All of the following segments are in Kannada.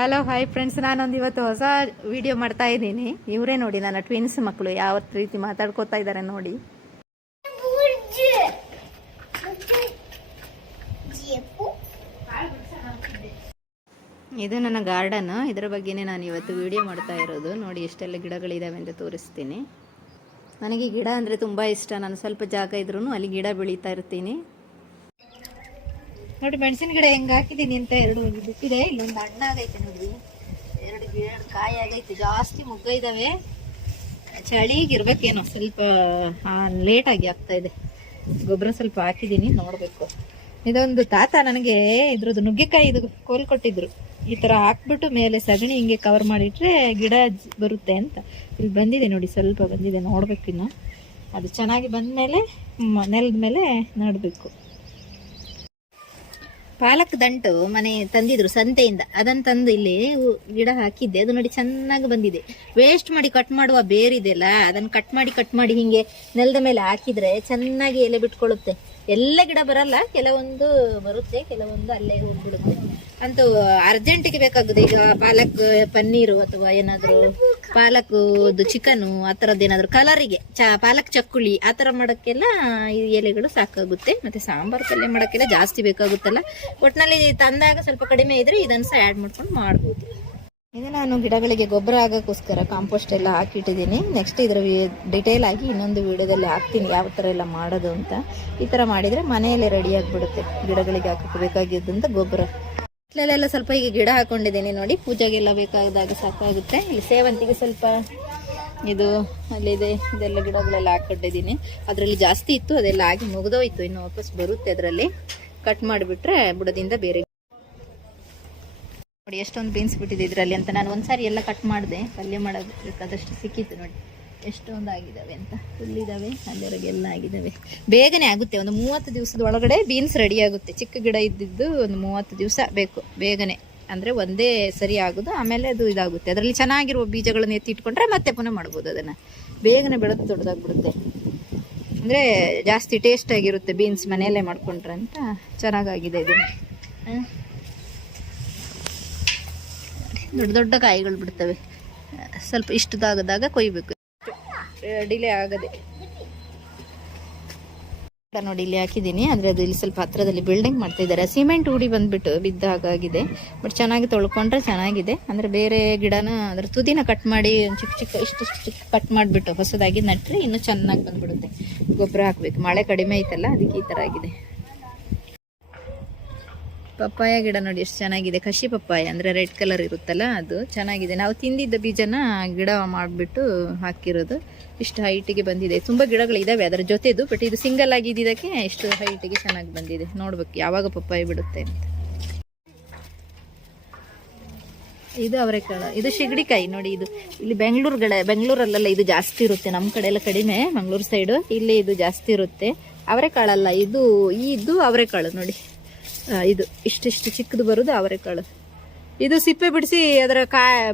ಹಲೋ ಹಾಯ್ ಫ್ರೆಂಡ್ಸ್, ನಾನೊಂದು ಇವತ್ತು ಹೊಸ ವಿಡಿಯೋ ಮಾಡ್ತಾ ಇದ್ದೀನಿ. ಇವರೇ ನೋಡಿ ನನ್ನ ಟ್ವಿನ್ಸ್ ಮಕ್ಕಳು ಯಾವ ರೀತಿ ಮಾತಾಡ್ಕೋತಾ ಇದ್ದಾರೆ ನೋಡಿ. ಇದು ನನ್ನ ಗಾರ್ಡನ್. ಇದರ ಬಗ್ಗೆನೇ ನಾನು ಇವತ್ತು ವಿಡಿಯೋ ಮಾಡ್ತಾ ಇರೋದು. ನೋಡಿ ಎಷ್ಟೆಲ್ಲ ಗಿಡಗಳಿದಾವೆ ಅಂತ ತೋರಿಸ್ತೀನಿ. ನನಗೆ ಗಿಡ ಅಂದರೆ ತುಂಬ ಇಷ್ಟ. ನಾನು ಸ್ವಲ್ಪ ಜಾಗ ಇದ್ರೂ ಅಲ್ಲಿ ಗಿಡ ಬೆಳೀತಾ ಇರ್ತೀನಿ. ನೋಡಿ ಮೆಣಸಿನ ಗಿಡ ಹೆಂಗೆ ಹಾಕಿದ್ದೀನಿ ಅಂತ ಎರಡು ಬಿಟ್ಟಿದೆ. ಇಲ್ಲೊಂದು ಹಣ್ಣು ಆಗೈತೆ ನೋಡಿ, ಎರಡು ಕಾಯಿ ಆಗೈತೆ. ಜಾಸ್ತಿ ಮುಗ್ಗ ಇದ್ದಾವೆ. ಚಳಿಗಿರ್ಬೇಕೇನೋ, ಸ್ವಲ್ಪ ಲೇಟಾಗಿ ಆಗ್ತಾ ಇದೆ. ಗೊಬ್ಬರ ಸ್ವಲ್ಪ ಹಾಕಿದ್ದೀನಿ, ನೋಡಬೇಕು. ಇದೊಂದು ತಾತ ನನಗೆ ಇದ್ರದ್ದು ನುಗ್ಗೆಕಾಯಿ ಇದು ಕೋಲ್ ಕೊಟ್ಟಿದ್ರು. ಈ ಥರ ಹಾಕ್ಬಿಟ್ಟು ಮೇಲೆ ಸಗಣಿ ಹಿಂಗೆ ಕವರ್ ಮಾಡಿಟ್ರೆ ಗಿಡ ಬರುತ್ತೆ ಅಂತ. ಇಲ್ಲಿ ಬಂದಿದೆ ನೋಡಿ, ಸ್ವಲ್ಪ ಬಂದಿದೆ, ನೋಡ್ಬೇಕು ಇನ್ನು. ಅದು ಚೆನ್ನಾಗಿ ಬಂದಮೇಲೆ ನೆಲದ ಮೇಲೆ ನಡಬೇಕು. ಪಾಲಕ್ ದಂಟು ಮನೆ ತಂದಿದ್ರು ಸಂತೆಯಿಂದ, ಅದನ್ನು ತಂದು ಇಲ್ಲಿ ಗಿಡ ಹಾಕಿದ್ದೆ. ಅದು ನೋಡಿ ಚೆನ್ನಾಗಿ ಬಂದಿದೆ. ವೇಸ್ಟ್ ಮಾಡಿ ಕಟ್ ಮಾಡುವ ಬೇರಿದೆಯಲ್ಲ, ಅದನ್ನು ಕಟ್ ಮಾಡಿ ಹಿಂಗೆ ನೆಲದ ಮೇಲೆ ಹಾಕಿದ್ರೆ ಚೆನ್ನಾಗಿ ಎಲೆ ಬಿಟ್ಕೊಳ್ಳುತ್ತೆ. ಎಲ್ಲ ಗಿಡ ಬರಲ್ಲ, ಕೆಲವೊಂದು ಬರುತ್ತೆ, ಕೆಲವೊಂದು ಅಲ್ಲೇ ಹೋಗ್ಬಿಡುತ್ತೆ. ಅಂತೂ ಅರ್ಜೆಂಟಿಗೆ ಬೇಕಾಗುತ್ತೆ. ಈಗ ಪಾಲಕ್ ಪನ್ನೀರು ಅಥವಾ ಏನಾದ್ರು ಪಾಲಕ್ ಚಿಕನು ಆ ಥರದ್ದು ಏನಾದ್ರು ಕಲರಿಗೆ ಪಾಲಕ್ ಚಕ್ಕುಳಿ ಆ ಥರ ಮಾಡೋಕ್ಕೆಲ್ಲ ಈ ಎಲೆಗಳು ಸಾಕಾಗುತ್ತೆ. ಮತ್ತೆ ಸಾಂಬಾರು ಪಲ್ಯ ಮಾಡೋಕ್ಕೆಲ್ಲ ಜಾಸ್ತಿ ಬೇಕಾಗುತ್ತಲ್ಲ. ಒಟ್ಟಿನಲ್ಲಿ ತಂದಾಗ ಸ್ವಲ್ಪ ಕಡಿಮೆ ಇದ್ರೆ ಇದನ್ನು ಸಹ ಆ್ಯಡ್ ಮಾಡ್ಕೊಂಡು ಮಾಡ್ಬೋದು. ಇದು ನಾನು ಗಿಡಗಳಿಗೆ ಗೊಬ್ಬರ ಆಗೋಕ್ಕೋಸ್ಕರ ಕಾಂಪೋಸ್ಟ್ ಎಲ್ಲ ಹಾಕಿಟ್ಟಿದ್ದೀನಿ. ನೆಕ್ಸ್ಟ್ ಇದರ ಡಿಟೇಲ್ ಆಗಿ ಇನ್ನೊಂದು ವಿಡಿಯೋದಲ್ಲಿ ಹಾಕ್ತೀನಿ ಯಾವ ಥರ ಎಲ್ಲ ಮಾಡೋದು ಅಂತ. ಈ ಥರ ಮಾಡಿದರೆ ಮನೆಯಲ್ಲೇ ರೆಡಿ ಆಗಿಬಿಡುತ್ತೆ ಗಿಡಗಳಿಗೆ ಹಾಕಕ್ಕೆ ಬೇಕಾಗಿದ್ದಂಥ ಗೊಬ್ಬರ. ಇಲ್ಲೆಲ್ಲ ಸ್ವಲ್ಪ ಈಗ ಗಿಡ ಹಾಕೊಂಡಿದ್ದೀನಿ ನೋಡಿ, ಪೂಜೆಗೆಲ್ಲ ಬೇಕಾದಾಗ ಸಾಕಾಗುತ್ತೆ. ಇಲ್ಲಿ ಸೇವಂತಿಗೆ ಸ್ವಲ್ಪ ಇದು ಅಲ್ಲಿದೆ, ಇದೆಲ್ಲ ಗಿಡಗಳೆಲ್ಲ ಹಾಕೊಂಡಿದ್ದೀನಿ. ಅದರಲ್ಲಿ ಜಾಸ್ತಿ ಇತ್ತು, ಅದೆಲ್ಲ ಆಗಿ ಮುಗಿದೋಯ್ತು. ಇನ್ನು ವಾಪಸ್ ಬರುತ್ತೆ. ಅದರಲ್ಲಿ ಕಟ್ ಮಾಡಿಬಿಟ್ರೆ ಬುಡದಿಂದ ಬೇರೆ ನೋಡಿ ಎಷ್ಟೊಂದು ಬೀನ್ಸ್ ಬಿಟ್ಟಿದೆ ಇದರಲ್ಲಿ ಅಂತ. ನಾನು ಒಂದ್ಸಾರಿ ಎಲ್ಲ ಕಟ್ ಮಾಡಿದೆ, ಪಲ್ಯ ಮಾಡೋದಷ್ಟು ಸಿಕ್ಕಿತ್ತು ನೋಡಿ ಎಷ್ಟೊಂದು ಆಗಿದ್ದಾವೆ ಅಂತ. ಫುಲ್ಲಿದ್ದಾವೆ, ಅಲ್ಲಿವರೆಗೆಲ್ಲ ಆಗಿದ್ದಾವೆ. ಬೇಗನೆ ಆಗುತ್ತೆ, ಒಂದು 30 ದಿವಸದ ಒಳಗಡೆ ಬೀನ್ಸ್ ರೆಡಿ ಆಗುತ್ತೆ. ಚಿಕ್ಕ ಗಿಡ ಇದ್ದಿದ್ದು ಒಂದು 30 ದಿವಸ ಬೇಕು ಬೇಗನೆ, ಅಂದರೆ ಒಂದೇ ಸರಿ ಆಗೋದು. ಆಮೇಲೆ ಅದು ಇದಾಗುತ್ತೆ. ಅದರಲ್ಲಿ ಚೆನ್ನಾಗಿರುವ ಬೀಜಗಳನ್ನು ಎತ್ತಿಟ್ಕೊಂಡ್ರೆ ಮತ್ತೆ ಪುನಃ ಮಾಡ್ಬೋದು. ಅದನ್ನು ಬೇಗನೆ ಬೆಳೆದು ದೊಡ್ಡದಾಗ್ಬಿಡುತ್ತೆ. ಅಂದರೆ ಜಾಸ್ತಿ ಟೇಸ್ಟ್ ಆಗಿರುತ್ತೆ ಬೀನ್ಸ್ ಮನೆಯಲ್ಲೇ ಮಾಡ್ಕೊಂಡ್ರೆ ಅಂತ. ಚೆನ್ನಾಗಾಗಿದೆ ಇದು. ದೊಡ್ಡ ದೊಡ್ಡ ಕಾಯಿಗಳು ಬಿಡ್ತವೆ. ಸ್ವಲ್ಪ ಇಷ್ಟದಾಗದಾಗ ಕೊಯ್ಬೇಕು, ಡಿಲೇ ಆಗದೆ. ನೋಡಿ ಇಲ್ಲಿ ಹಾಕಿದ್ದೀನಿ, ಆದರೆ ಅದು ಇಲ್ಲಿ ಸ್ವಲ್ಪ ಹತ್ರದಲ್ಲಿ ಬಿಲ್ಡಿಂಗ್ ಮಾಡ್ತಾ ಇದ್ದಾರೆ. ಸಿಮೆಂಟ್ ಹುಡಿ ಬಂದ್ಬಿಟ್ಟು ಬಿದ್ದ ಹಾಗಾಗಿದೆ. ಬಟ್ ಚೆನ್ನಾಗಿ ತೊಳ್ಕೊಂಡ್ರೆ ಚೆನ್ನಾಗಿದೆ. ಅಂದರೆ ಬೇರೆ ಗಿಡನ ಅದರ ತುದಿನ ಕಟ್ ಮಾಡಿ ಇಷ್ಟು ಚಿಕ್ಕ ಕಟ್ ಮಾಡಿಬಿಟ್ಟು ಹೊಸದಾಗಿ ನಟ್ರೆ ಇನ್ನೂ ಚೆನ್ನಾಗಿ ಬಂದ್ಬಿಡುತ್ತೆ. ಗೊಬ್ಬರ ಹಾಕಬೇಕು, ಮಳೆ ಕಡಿಮೆ ಐತಲ್ಲ ಅದಕ್ಕೆ ಈ ಥರ ಆಗಿದೆ. ಪಪ್ಪಾಯ ಗಿಡ ನೋಡಿ ಎಷ್ಟು ಚೆನ್ನಾಗಿದೆ. ಕಷಿ ಪಪ್ಪಾಯ ಅಂದರೆ ರೆಡ್ ಕಲರ್ ಇರುತ್ತಲ್ಲ, ಅದು ಚೆನ್ನಾಗಿದೆ. ನಾವು ತಿಂದಿದ್ದ ಬೀಜನ ಗಿಡ ಮಾಡಿಬಿಟ್ಟು ಹಾಕಿರೋದು. ಇಷ್ಟು ಹೈಟಿಗೆ ಬಂದಿದೆ. ತುಂಬ ಗಿಡಗಳಿದ್ದಾವೆ ಅದರ ಜೊತೆದು, ಬಟ್ ಇದು ಸಿಂಗಲ್ ಆಗಿದ್ದಕ್ಕೆ ಇಷ್ಟು ಹೈಟಿಗೆ ಚೆನ್ನಾಗಿ ಬಂದಿದೆ. ನೋಡ್ಬೇಕು ಯಾವಾಗ ಪಪ್ಪಾಯ ಬಿಡುತ್ತೆ ಅಂತ. ಇದು ಅವರೆಕಾಳು, ಇದು ಶಿಗಡಿಕಾಯಿ ನೋಡಿ. ಇದು ಇಲ್ಲಿ ಬೆಂಗಳೂರಲ್ಲೆಲ್ಲ ಇದು ಜಾಸ್ತಿ ಇರುತ್ತೆ. ನಮ್ಮ ಕಡೆ ಎಲ್ಲ ಕಡಿಮೆ, ಮಂಗಳೂರು ಸೈಡು. ಇಲ್ಲಿ ಇದು ಜಾಸ್ತಿ ಇರುತ್ತೆ. ಅವರೆಕಾಳಲ್ಲ ಇದು ಅವರೆಕಾಳು ನೋಡಿ. ಇದು ಇಷ್ಟಿಷ್ಟು ಚಿಕ್ಕದು ಬರೋದು ಅವರೆಕಾಳು. ಇದು ಸಿಪ್ಪೆ ಬಿಡಿಸಿ ಅದರ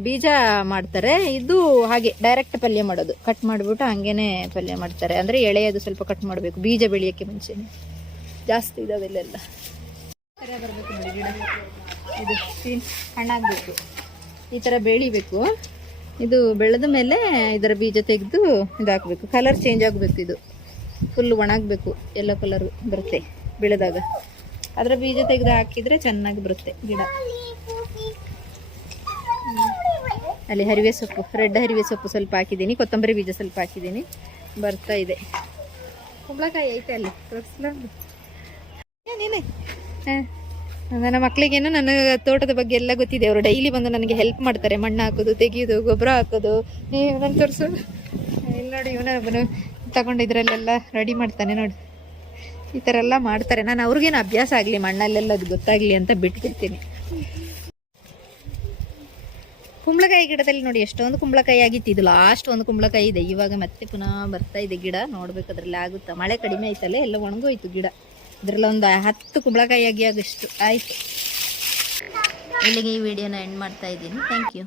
ಬೀಜ ಮಾಡ್ತಾರೆ. ಇದು ಹಾಗೆ ಡೈರೆಕ್ಟ್ ಪಲ್ಯ ಮಾಡೋದು, ಕಟ್ ಮಾಡಿಬಿಟ್ಟು ಹಂಗೇನೆ ಪಲ್ಯ ಮಾಡ್ತಾರೆ. ಅಂದರೆ ಎಳೆಯದು ಸ್ವಲ್ಪ ಕಟ್ ಮಾಡಬೇಕು ಬೀಜ ಬೆಳೆಯೋಕ್ಕೆ ಮುಂಚೆ. ಜಾಸ್ತಿ ಇದಾವೆ ಇಲ್ಲೆಲ್ಲ. ಸರಿಯಾಗಿ ಬರಬೇಕು ನೋಡಿ ಗಿಡ. ಇದು ಹಣ್ಣಾಗಬೇಕು, ಈ ಥರ ಬೆಳಿಬೇಕು. ಇದು ಬೆಳೆದ ಮೇಲೆ ಇದರ ಬೀಜ ತೆಗೆದು ಇದಾಕಬೇಕು. ಕಲರ್ ಚೇಂಜ್ ಆಗಬೇಕು. ಇದು ಫುಲ್ ಒಣಗಬೇಕು, ಎಲ್ಲೋ ಕಲರ್ ಬರುತ್ತೆ ಬೆಳೆದಾಗ. ಅದರ ಬೀಜ ತೆಗೆದು ಹಾಕಿದರೆ ಚೆನ್ನಾಗಿ ಬರುತ್ತೆ ಗಿಡ. ಅಲ್ಲಿ ಹರಿವೆ ಸೊಪ್ಪು, ರೆಡ್ ಹರಿವೆ ಸೊಪ್ಪು ಸ್ವಲ್ಪ ಹಾಕಿದ್ದೀನಿ, ಕೊತ್ತಂಬರಿ ಬೀಜ ಸ್ವಲ್ಪ ಹಾಕಿದ್ದೀನಿ, ಬರ್ತಾ ಇದೆ. ಕುಂಬಳಕಾಯಿ ಐತೆ ಅಲ್ಲಿ ನೀನೆ. ನನ್ನ ಮಕ್ಕಳಿಗೇನು ನನ್ನ ತೋಟದ ಬಗ್ಗೆ ಎಲ್ಲ ಗೊತ್ತಿದೆ. ಅವರು ಡೈಲಿ ಬಂದು ನನಗೆ ಹೆಲ್ಪ್ ಮಾಡ್ತಾರೆ. ಮಣ್ಣು ಹಾಕೋದು, ತೆಗೆಯೋದು, ಗೊಬ್ಬರ ಹಾಕೋದು. ನಾನು ತೋರಿಸು ಇಲ್ಲಿ ನೋಡಿ, ಇವನು ತಗೊಂಡು ಇದರಲ್ಲೆಲ್ಲ ರೆಡಿ ಮಾಡ್ತಾನೆ ನೋಡಿ. ಈ ಥರ ಎಲ್ಲ ಮಾಡ್ತಾರೆ. ನಾನು ಅವ್ರಿಗೇನು ಅಭ್ಯಾಸ ಆಗಲಿ, ಮಣ್ಣಲ್ಲೆಲ್ಲ ಅದು ಗೊತ್ತಾಗಲಿ ಅಂತ ಬಿಟ್ಬಿಡ್ತೀನಿ. ಕುಂಬಳಕಾಯಿ ಗಿಡದಲ್ಲಿ ನೋಡಿ ಎಷ್ಟೊಂದು ಕುಂಬಳಕಾಯಿ ಆಗಿತ್ತು. ಇದು ಲಾಸ್ಟ್ ಒಂದು ಕುಂಬಳಕಾಯಿ ಇದೆ. ಇವಾಗ ಮತ್ತೆ ಪುನಃ ಬರ್ತಾ ಇದೆ ಗಿಡ. ನೋಡ್ಬೇಕು ಅದರಲ್ಲಿ ಆಗುತ್ತಾ. ಮಳೆ ಕಡಿಮೆ ಆಯ್ತಲ್ಲ, ಎಲ್ಲ ಒಣಗೋಯ್ತು ಗಿಡ. ಇದರಲ್ಲಿ ಒಂದು 10 ಕುಂಬಳಕಾಯಿ ಆಗಿ ಆಗಷ್ಟು ಆಯಿತು. ಇಲ್ಲಿಗೆ ಈ ವಿಡಿಯೋನ ಎಂಡ್ ಮಾಡ್ತಾ ಇದ್ದೀನಿ. Thank you.